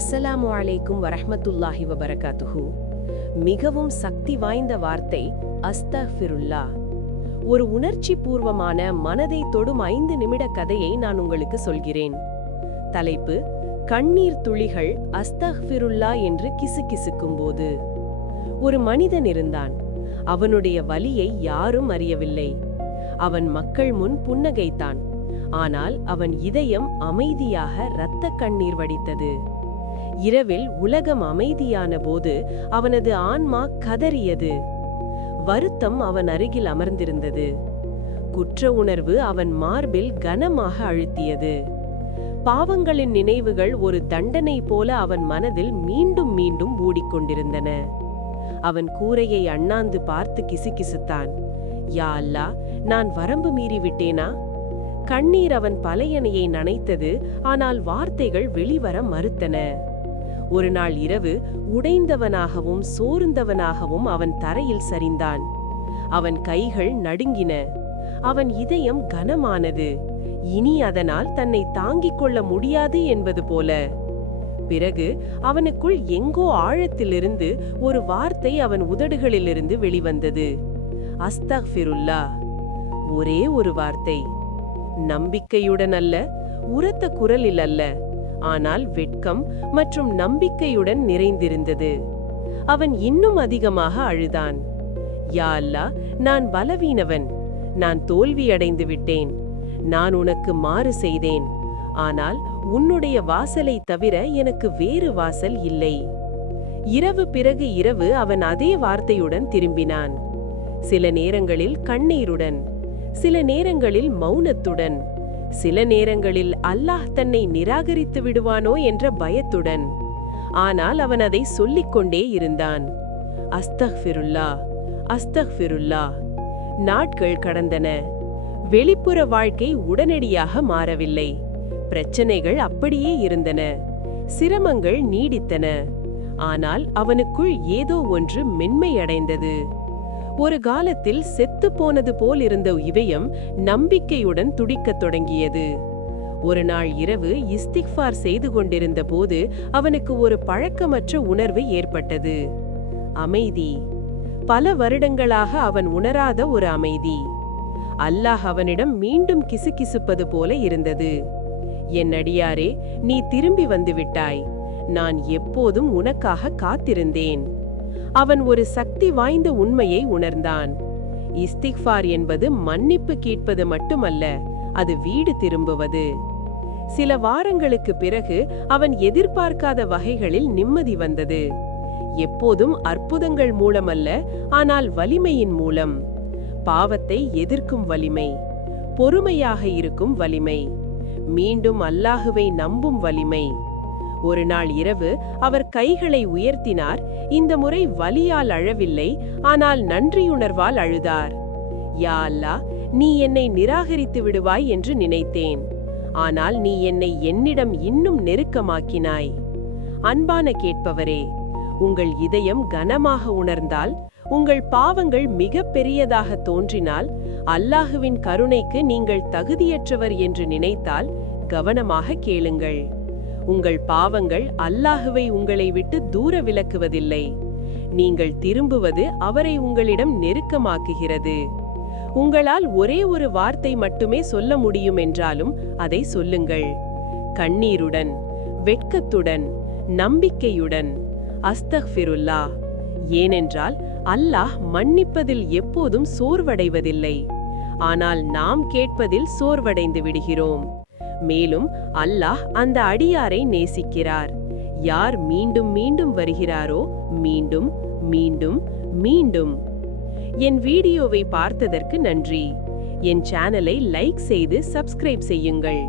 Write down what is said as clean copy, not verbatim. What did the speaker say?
அஸ்ஸலாமு அலைக்கும் வரஹ்மத்துல்லாஹி வபரகாத்துஹு. மிகவும் சக்தி வாய்ந்த வார்த்தை அஸ்தக்ஃபிருல்லா. ஒரு உணர்ச்சி பூர்வமான மனதை தொடும் 5 நிமிட கதையை நான் உங்களுக்கு சொல்கிறேன். தலைப்பு: கண்ணீர் துளிகள் அஸ்தக்ஃபிருல்லா என்று கிசுகிசுக்கும்போது. ஒரு மனிதன் இருந்தான். அவனுடைய வலியை யாரும் அறியவில்லை. அவன் மக்கள் முன் புன்னகைத்தான். ஆனால் அவன் இதயம் அமைதியாக இரத்த கண்ணீர் வடித்தது. இரவில் உலகம் அமைதியான போது அவனது ஆன்மா கதறியது. வருத்தம் அவன் அருகில் அமர்ந்திருந்தது. குற்ற உணர்வு அவன் மார்பில் கனமாக அழுத்தியது. பாவங்களின் நினைவுகள் ஒரு தண்டனை போல அவன் மனதில் மீண்டும் மீண்டும் ஓடிக்கொண்டிருந்தன. அவன் கூரையை அண்ணாந்து பார்த்து கிசுகிசுத்தான். யா அல்லாஹ், நான் வரம்பு மீறி விட்டேனா? கண்ணீர் அவன் பலையணையை நனைத்தது. ஆனால் வார்த்தைகள் வெளிவர மறுத்தன. ஒரு நாள் இரவு உடைந்தவனாகவும் சோர்ந்தவனாகவும் அவன் தரையில் சரிந்தான். அவன் கைகள் நடுங்கின. அவன் இதயம் கனமானது. இனி அதனால் தன்னை தாங்கிக் கொள்ள முடியாது என்பது போல. பிறகு அவனுக்குள் எங்கோ ஆழத்திலிருந்து ஒரு வார்த்தை அவன் உதடுகளிலிருந்து வெளிவந்தது. அஸ்தக்ஃபிருல்லா. ஒரே ஒரு வார்த்தை. நம்பிக்கையுடன் அல்ல, உரத்த குரலில் அல்ல, ஆனால் வெட்கம் மற்றும் நம்பிக்கையுடன் நிறைந்திருந்தது. அவன் இன்னும் அதிகமாக அழுதான். யா அல்லாஹ், நான் பலவீனவன். நான் தோல்வியடைந்து விட்டேன். நான் உனக்கு மாறு செய்தேன். ஆனால் உன்னுடைய வாசலை தவிர எனக்கு வேறு வாசல் இல்லை. இரவு பிறகு இரவு அவன் அதே வார்த்தையுடன் திரும்பினான். சில நேரங்களில் கண்ணீருடன், சில நேரங்களில் மௌனத்துடன், சில நேரங்களில் அல்லாஹ் தன்னை நிராகரித்து விடுவானோ என்ற பயத்துடன். ஆனால் அவன் அதை சொல்லிக்கொண்டே இருந்தான். அஸ்தக்ஃபிருல்லா, அஸ்தக்ஃபிருல்லா. நாட்கள் கடந்தன. வெளிப்புற வாழ்க்கை உடனடியாக மாறவில்லை. பிரச்சனைகள் அப்படியே இருந்தன. சிரமங்கள் நீடித்தன. ஆனால் அவனுக்குள் ஏதோ ஒன்று மென்மையடைந்தது. ஒரு காலத்தில் செத்து போனது போல் இருந்த இதயம் நம்பிக்கையுடன் துடிக்கத் தொடங்கியது. ஒரு நாள் இரவு இஸ்திக்ஃபார் செய்து கொண்டிருந்த போது அவனுக்கு ஒரு பழக்கமற்ற உணர்வு ஏற்பட்டது. அமைதி. பல வருடங்களாக அவன் உணராத ஒரு அமைதி. அல்லாஹ் அவனிடம் மீண்டும் கிசுகிசுப்பது போல இருந்தது. என் அடியாரே, நீ திரும்பி வந்துவிட்டாய். நான் எப்போதும் உனக்காக காத்திருந்தேன். அவன் ஒரு சக்தி வாய்ந்த உண்மையை உணர்ந்தான். இஸ்திக்ஃபார் என்பது மன்னிப்பு கேட்பது மட்டுமல்ல, அது வீடு திரும்புவது. சில வாரங்களுக்கு பிறகு அவன் எதிர்பார்க்காத வகைகளில் நிம்மதி வந்தது. எப்போதும் அற்புதங்கள் மூலமல்ல, ஆனால் வலிமையின் மூலம். பாவத்தை எதிர்க்கும் வலிமை, பொறுமையாக இருக்கும் வலிமை, மீண்டும் அல்லாஹுவை நம்பும் வலிமை. ஒரு நாள் இரவு அவர் கைகளை உயர்த்தினார். இந்த முறை வலியால் அழவில்லை, ஆனால் நன்றியுணர்வால் அழுதார். யா அல்லாஹ், நீ என்னை நிராகரித்து விடுவாய் என்று நினைத்தேன். ஆனால் நீ என்னை என்னிடம் இன்னும் நெருக்கமாக்கினாய். அன்பான கேட்பவரே, உங்கள் இதயம் கனமாக உணர்ந்தால், உங்கள் பாவங்கள் மிக பெரியதாக தோன்றினால், அல்லாஹுவின் கருணைக்கு நீங்கள் தகுதியற்றவர் என்று நினைத்தால் கவனமாக கேளுங்கள். உங்கள் பாவங்கள் அல்லாஹுவை உங்களை விட்டு தூர விலக்குவதில்லை. நீங்கள் திரும்புவது அவரை உங்களிடம் நெருக்கமாக்குகிறது. உங்களால் ஒரே ஒரு வார்த்தை மட்டுமே சொல்ல முடியும் என்றாலும் அதை சொல்லுங்கள். கண்ணீருடன், வெட்கத்துடன், நம்பிக்கையுடன், அஸ்தக்ஃபிருல்லா. ஏனென்றால் அல்லாஹ் மன்னிப்பதில் எப்போதும் சோர்வடைவதில்லை. ஆனால் நாம் கேட்பதில் சோர்வடைந்து விடுகிறோம். மேலும் அல்லாஹ் அந்த அடியாரை நேசிக்கிறார். யார் மீண்டும் மீண்டும் வருகிறாரோ, மீண்டும் மீண்டும் மீண்டும். என் வீடியோவை பார்த்ததற்கு நன்றி. என் சேனலை லைக் செய்து சப்ஸ்கிரைப் செய்யுங்கள்.